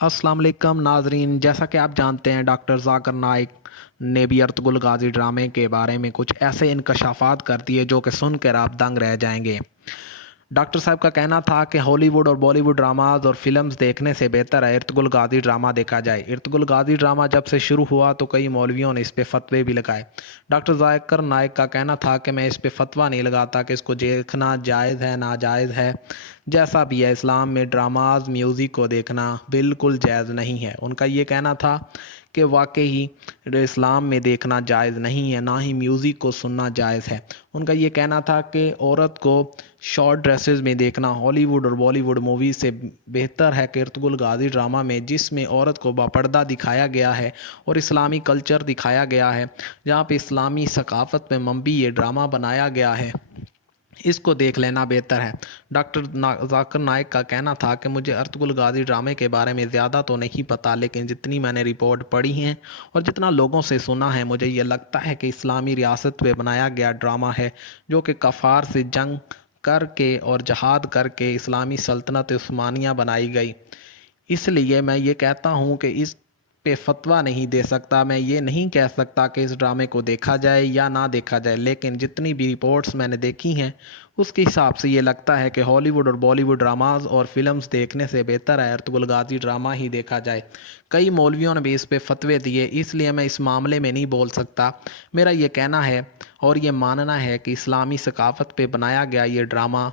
अस्सलाम वालेकुम नाजरीन, जैसा कि आप जानते हैं डॉक्टर ज़ाकिर नाइक ने भी अर्तुगरुल गाज़ी ड्रामे के बारे में कुछ ऐसे इंकशाफात कर दिए जो कि सुनकर आप दंग रह जाएंगे। डॉक्टर साहब का कहना था कि हॉलीवुड और बॉलीवुड ड्रामाज और फिल्म्स देखने से बेहतर है अर्तुगरुल गाज़ी ड्रामा देखा जाए। अर्तुगरुल गाज़ी ड्रामा जब से शुरू हुआ तो कई मौलवियों ने इस पे फतवे भी लगाए। डॉक्टर ज़ाकिर नाइक का कहना था कि मैं इस पे फतवा नहीं लगाता कि इसको देखना जायज़ है नाजायज़ है, जैसा भी है इस्लाम में ड्रामाज म्यूज़िक को देखना बिल्कुल जायज़ नहीं है। उनका ये कहना था कि वाकई इस्लाम में देखना जायज़ नहीं है, ना ही म्यूज़िक को सुनना जायज़ है। उनका ये कहना था कि औरत को शॉर्ट ड्रेसेस में देखना हॉलीवुड और बॉलीवुड मूवीज़ से बेहतर है कि अर्तुगरुल गाज़ी ड्रामा में, जिसमें औरत को बापर्दा दिखाया गया है और इस्लामी कल्चर दिखाया गया है, जहाँ पे इस्लामी सकाफ़त में मबनी ये ड्रामा बनाया गया है, इसको देख लेना बेहतर है। डॉक्टर ज़ाकिर नाइक का कहना था कि मुझे अर्तुगरुल गाज़ी ड्रामे के बारे में ज़्यादा तो नहीं पता, लेकिन जितनी मैंने रिपोर्ट पढ़ी हैं और जितना लोगों से सुना है, मुझे ये लगता है कि इस्लामी रियासत पे बनाया गया ड्रामा है, जो कि कफ़ार से जंग करके और जहाद करके इस्लामी सल्तनत उस्मानिया बनाई गई। इसलिए मैं ये कहता हूँ कि इस पे फतवा नहीं दे सकता। मैं ये नहीं कह सकता कि इस ड्रामे को देखा जाए या ना देखा जाए, लेकिन जितनी भी रिपोर्ट्स मैंने देखी हैं उसके हिसाब से ये लगता है कि हॉलीवुड और बॉलीवुड ड्रामाज और फिल्म्स देखने से बेहतर है अर्तुगरुल गाज़ी ड्रामा ही देखा जाए। कई मौलवियों ने भी इस पे फतवे दिए, इसलिए मैं इस मामले में नहीं बोल सकता। मेरा ये कहना है और ये मानना है कि इस्लामी सकाफ़त पे बनाया गया ये ड्रामा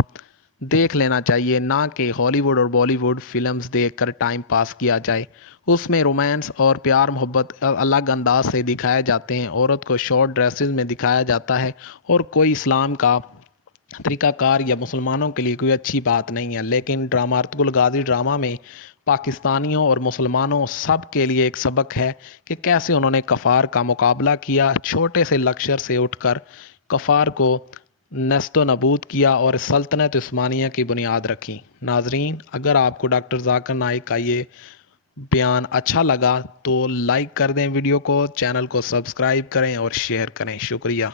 देख लेना चाहिए, ना कि हॉलीवुड और बॉलीवुड फिल्म्स देखकर टाइम पास किया जाए। उसमें रोमांस और प्यार मोहब्बत अलग अंदाज से दिखाए जाते हैं, औरत को शॉर्ट ड्रेसेस में दिखाया जाता है और कोई इस्लाम का तरीक़ाकार या मुसलमानों के लिए कोई अच्छी बात नहीं है। लेकिन ड्रामा अर्तुगरुल गाज़ी ड्रामा में पाकिस्तानियों और मुसलमानों सब के लिए एक सबक है कि कैसे उन्होंने कफ़ार का मुकाबला किया, छोटे से लश्कर से उठकर कफ़ार को नस्तो नबूद किया और सल्तनत उस्मानिया की बुनियाद रखी। नाजरीन, अगर आपको डॉक्टर ज़ाकिर नाइक का ये बयान अच्छा लगा तो लाइक कर दें वीडियो को, चैनल को सब्सक्राइब करें और शेयर करें। शुक्रिया।